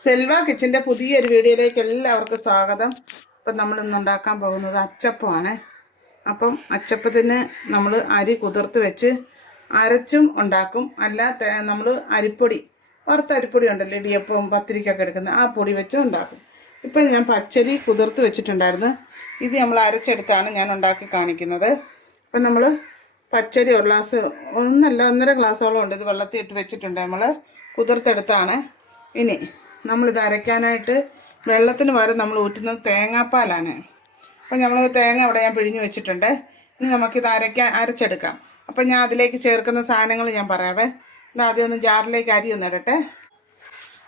സെൽവ കിച്ചന്റെ പുതിയൊരു വീഡിയോയിലേക്ക് എല്ലാവർക്കും സ്വാഗതം. ഇപ്പം നമ്മൾ ഇന്ന് ഉണ്ടാക്കാൻ പോകുന്നത് അച്ചപ്പമാണ്. അപ്പം അച്ചപ്പത്തിന് നമ്മൾ അരി കുതിർത്ത് വെച്ച് അരച്ചും ഉണ്ടാക്കും. അല്ലാത്ത നമ്മൾ അരിപ്പൊടി വറുത്ത അരിപ്പൊടി ഉണ്ടല്ലോ ഇടിയപ്പം പത്തിരിക്കൊക്കെ എടുക്കുന്ന ആ പൊടി വെച്ചും ഉണ്ടാക്കും. ഇപ്പം ഞാൻ പച്ചരി കുതിർത്ത് വെച്ചിട്ടുണ്ടായിരുന്നു. ഇത് നമ്മൾ അരച്ചെടുത്താണ് ഞാൻ ഉണ്ടാക്കി കാണിക്കുന്നത്. അപ്പം നമ്മൾ പച്ചരി ഒരു ഗ്ലാസ് ഒന്നല്ല ഒന്നര ഗ്ലാസ്സോളം ഉണ്ട്. ഇത് വെള്ളത്തിൽ ഇട്ട് വെച്ചിട്ടുണ്ട് നമ്മൾ. കുതിർത്തെടുത്താണ്. ഇനി നമ്മളിത് അരയ്ക്കാനായിട്ട് വെള്ളത്തിന് പകരം നമ്മൾ ഊറ്റുന്നത് തേങ്ങാപ്പാലാണ്. അപ്പം നമ്മൾ തേങ്ങ അവിടെ ഞാൻ പിഴിഞ്ഞ് വെച്ചിട്ടുണ്ട്. ഇനി നമുക്കിത് അരയ്ക്കാൻ അരച്ചെടുക്കാം. അപ്പം ഞാൻ അതിലേക്ക് ചേർക്കുന്ന സാധനങ്ങൾ ഞാൻ പറയാവേ. ഇത് ആദ്യം ഒന്ന് ജാറിലേക്ക് അരി ഒന്ന് ഇടട്ടെ.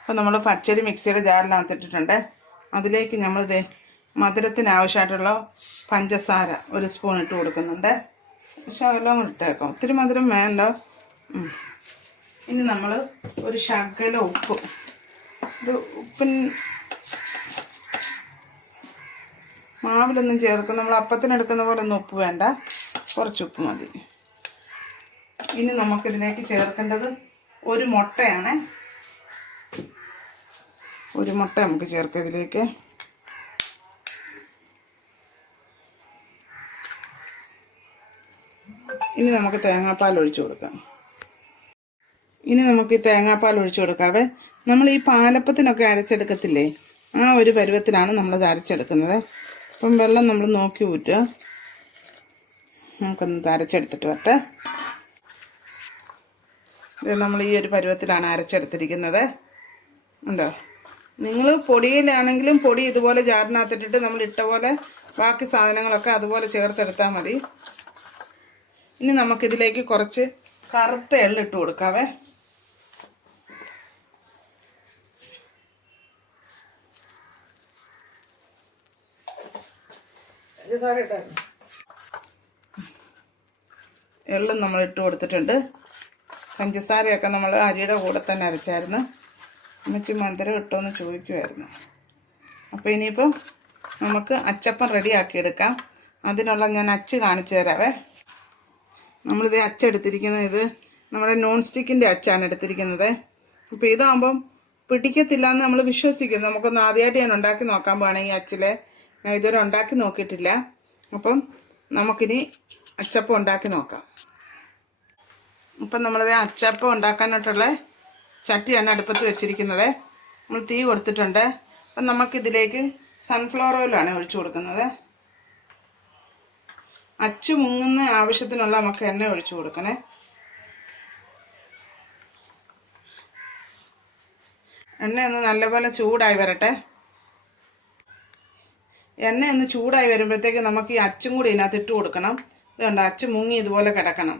അപ്പം നമ്മൾ പച്ചരി മിക്സിയുടെ ജാറിനകത്ത് ഇട്ടിട്ടുണ്ട്. അതിലേക്ക് നമ്മളിത് മധുരത്തിന് ആവശ്യമായിട്ടുള്ള പഞ്ചസാര ഒരു സ്പൂൺ ഇട്ട് കൊടുക്കുന്നുണ്ട്. പക്ഷെ അതെല്ലാം ഇട്ടേക്കാം. ഒത്തിരി മധുരം വേണ്ട. ഇനി നമ്മൾ ഒരു ശകല ഉപ്പ് ഇത് ഉപ്പിൻ മാവിലൊന്നും ചേർക്കും. നമ്മൾ അപ്പത്തിനെടുക്കുന്ന പോലെ ഒന്നും ഉപ്പ് വേണ്ട. കുറച്ച് ഉപ്പ് മതി. ഇനി നമുക്കിതിലേക്ക് ചേർക്കേണ്ടത് ഒരു മുട്ടയാണ്. ഒരു മുട്ട നമുക്ക് ചേർക്കാം ഇതിലേക്ക്. ഇനി നമുക്ക് തേങ്ങാപ്പാൽ ഒഴിച്ചു കൊടുക്കാം. ഇനി നമുക്ക് ഈ തേങ്ങാപ്പാൽ ഒഴിച്ചു കൊടുക്കാവേ. നമ്മൾ ഈ പാലപ്പത്തിനൊക്കെ അരച്ചെടുക്കത്തില്ലേ? ആ ഒരു പരുവത്തിലാണ് നമ്മളിത് അരച്ചെടുക്കുന്നത്. അപ്പം വെള്ളം നമ്മൾ നോക്കി ഊറ്റുക. നമുക്കൊന്ന് അരച്ചെടുത്തിട്ട് വട്ടെ ഇത് നമ്മൾ ഈ ഒരു പരുവത്തിലാണ് അരച്ചെടുത്തിരിക്കുന്നത്. ഉണ്ടോ? നിങ്ങൾ പൊടിയിലാണെങ്കിലും പൊടി ഇതുപോലെ ജാറിനകത്തിട്ടിട്ട് നമ്മൾ ഇട്ട പോലെ ബാക്കി സാധനങ്ങളൊക്കെ അതുപോലെ ചേർത്തെടുത്താൽ മതി. ഇനി നമുക്കിതിലേക്ക് കുറച്ച് കറുത്ത എള്ളിട്ട് കൊടുക്കാവേ. എള്ളും നമ്മൾ ഇട്ട് കൊടുത്തിട്ടുണ്ട്. പഞ്ചസാരയൊക്കെ നമ്മൾ അരിയുടെ കൂടെ തന്നെ അരച്ചായിരുന്നു. അമ്മച്ചി മധുരം ഇട്ടോന്ന് ചോദിക്കുമായിരുന്നു അപ്പോൾ ഇനിയിപ്പം നമുക്ക് അച്ചപ്പം റെഡിയാക്കിയെടുക്കാം അതിനുള്ള ഞാൻ അച്ച് കാണിച്ചു തരാവേ. നമ്മളിത് അച്ചെടുത്തിരിക്കുന്നത് ഇത് നമ്മുടെ നോൺ സ്റ്റിക്കിന്റെ അച്ചാണ് എടുത്തിരിക്കുന്നത്. അപ്പോൾ ഇതാകുമ്പം പിടിക്കത്തില്ല എന്ന് നമ്മൾ വിശ്വസിക്കുന്നു. നമുക്കൊന്ന് ആദ്യമായിട്ട് ഞാൻ ഉണ്ടാക്കി നോക്കാൻ പോവാണ് ഈ അച്ചിലെ. ഞാൻ ഇതുവരെ ഉണ്ടാക്കി നോക്കിയിട്ടില്ല. അപ്പം നമുക്കിനി അച്ചപ്പം ഉണ്ടാക്കി നോക്കാം. അപ്പം നമ്മളിത് അച്ചപ്പം ഉണ്ടാക്കാനായിട്ടുള്ള ചട്ടിയാണ് അടുപ്പത്ത് വെച്ചിരിക്കുന്നത്. നമ്മൾ തീ കൊടുത്തിട്ടുണ്ട്. അപ്പം നമുക്കിതിലേക്ക് സൺഫ്ലവർ ഓയിലാണ് ഒഴിച്ചു കൊടുക്കുന്നത്. അച്ചു മുങ്ങുന്ന ആവശ്യത്തിനുള്ള നമുക്ക് എണ്ണ ഒഴിച്ചു കൊടുക്കണേ. എണ്ണ ഒന്ന് നല്ലപോലെ ചൂടായി വരട്ടെ. എണ്ണ ഒന്ന് ചൂടായി വരുമ്പോഴത്തേക്ക് നമുക്ക് ഈ അച്ചും കൂടി ഇതിനകത്ത് ഇട്ട് കൊടുക്കണം. ഇതുകൊണ്ട് അച്ച് മുങ്ങി ഇതുപോലെ കിടക്കണം.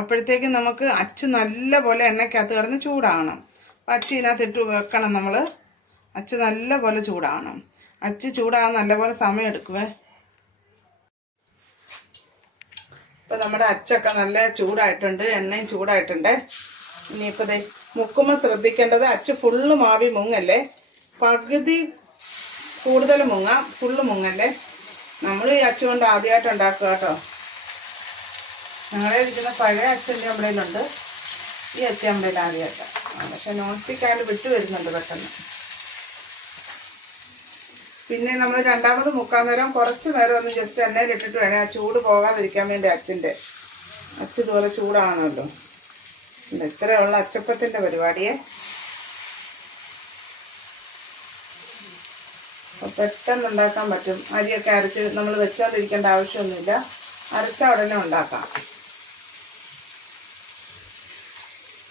അപ്പോഴത്തേക്ക് നമുക്ക് അച്ച് നല്ലപോലെ എണ്ണയ്ക്കകത്ത് കിടന്ന് ചൂടാകണം അപ്പം അച്ച് ഇതിനകത്ത് ഇട്ട് വെക്കണം നമ്മൾ അച്ച് നല്ലപോലെ ചൂടാകണം അച്ച് ചൂടാകാൻ നല്ലപോലെ സമയം എടുക്കുവേ. ഇപ്പം നമ്മുടെ അച്ചൊക്കെ നല്ല ചൂടായിട്ടുണ്ട് എണ്ണയും ചൂടായിട്ടുണ്ട്. ഇനിയിപ്പോൾ ദേ മുക്കുമ്പോൾ ശ്രദ്ധിക്കേണ്ടത് അച്ച് ഫുള്ള് മാവി മുങ്ങല്ലേ? പകുതി കൂടുതൽ മുങ്ങാം ഫുള്ള് മുങ്ങല്ലേ? നമ്മൾ ഈ അച്ച് കൊണ്ട് ആദ്യമായിട്ട് ഉണ്ടാക്കുക കേട്ടോ. ഞങ്ങളെ ഇരിക്കുന്ന പഴയ അച്ഛന്റെ അമ്പലയിലുണ്ട്. ഈ അച്ഛൻ അമ്പലയിൽ ആദ്യമായിട്ടാണ് പക്ഷെ നോൺ സ്റ്റിക്കായിട്ട് വിട്ടു വരുന്നുണ്ട് പെട്ടെന്ന്. പിന്നെ നമ്മൾ രണ്ടാമത് മുക്കാൻ നേരം കുറച്ച് നേരം ഒന്ന് ജസ്റ്റ് എണ്ണയിൽ ഇട്ടിട്ട് വേണേ ആ ചൂട് പോകാതിരിക്കാൻ വേണ്ടി അച്ഛന്റെ. അച്ഛ ഇതുപോലെ ചൂടാണല്ലോ. ഇത് ഇത്രയുള്ള അച്ചപ്പത്തിന്റെ പരിപാടിയെ. പെട്ടെന്ന് ഉണ്ടാക്കാൻ പറ്റും. അരിയൊക്കെ അരച്ച് നമ്മൾ വെച്ചോണ്ടിരിക്കേണ്ട ആവശ്യമൊന്നുമില്ല. അരച്ച ഉടനെ ഉണ്ടാക്കാം.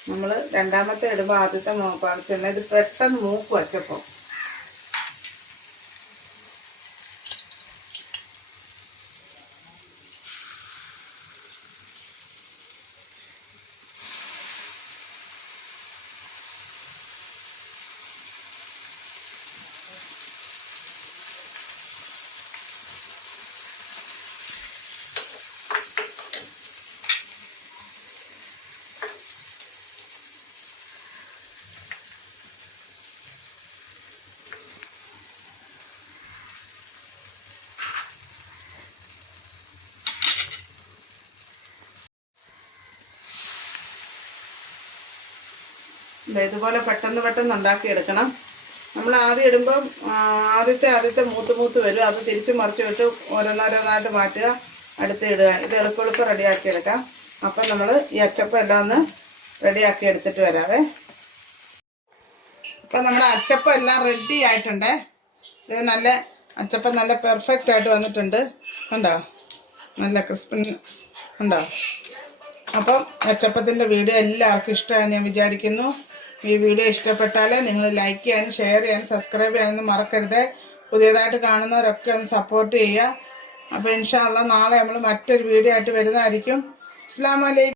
നമ്മൾ രണ്ടാമത്തെ ഇടുമ്പോൾ ആദ്യത്തെ പാടത്തിന് ഇത് പെട്ടെന്ന് മൂക്കും അച്ചപ്പം. ഇതുപോലെ പെട്ടെന്ന് പെട്ടെന്ന് ഉണ്ടാക്കിയെടുക്കണം നമ്മൾ ആദ്യം ഇടുമ്പം ആദ്യത്തെ ആദ്യത്തെ മൂത്ത് മൂത്ത് വരും. അത് തിരിച്ച് മറിച്ച് വെച്ച് ഓരോന്നോരോന്നായിട്ട് മാറ്റുക. അടുത്ത് ഇടുക. ഇത് എളുപ്പം എളുപ്പം റെഡിയാക്കി എടുക്കാം. അപ്പം നമ്മൾ ഈ അച്ചപ്പം എല്ലാം ഒന്ന് റെഡിയാക്കി എടുത്തിട്ട് വരാവേ. അപ്പം നമ്മുടെ അച്ചപ്പം എല്ലാം റെഡി ആയിട്ടുണ്ട്. ഇത് നല്ല അച്ചപ്പം നല്ല പെർഫെക്റ്റ് ആയിട്ട് വന്നിട്ടുണ്ട്. കണ്ടോ? നല്ല ക്രിസ്പൻ ഉണ്ടോ അപ്പം അച്ചപ്പത്തിന്റെ വീഡിയോ എല്ലാവർക്കും ഇഷ്ടമായെന്ന് ഞാൻ വിചാരിക്കുന്നു. ഈ വീഡിയോ ഇഷ്ടപ്പെട്ടാൽ നിങ്ങൾ ലൈക്ക് ചെയ്യാനും ഷെയർ ചെയ്യാനും സബ്സ്ക്രൈബ് ചെയ്യാനൊന്നും മറക്കരുത്. പുതിയതായിട്ട് കാണുന്നവരൊക്കെ ഒന്ന് സപ്പോർട്ട് ചെയ്യുക. അപ്പോൾ ഇൻഷാല്ല നാളെ നമ്മൾ മറ്റൊരു വീഡിയോ ആയിട്ട് വരുന്നതായിരിക്കും. അസ്സാം വലൈക്കും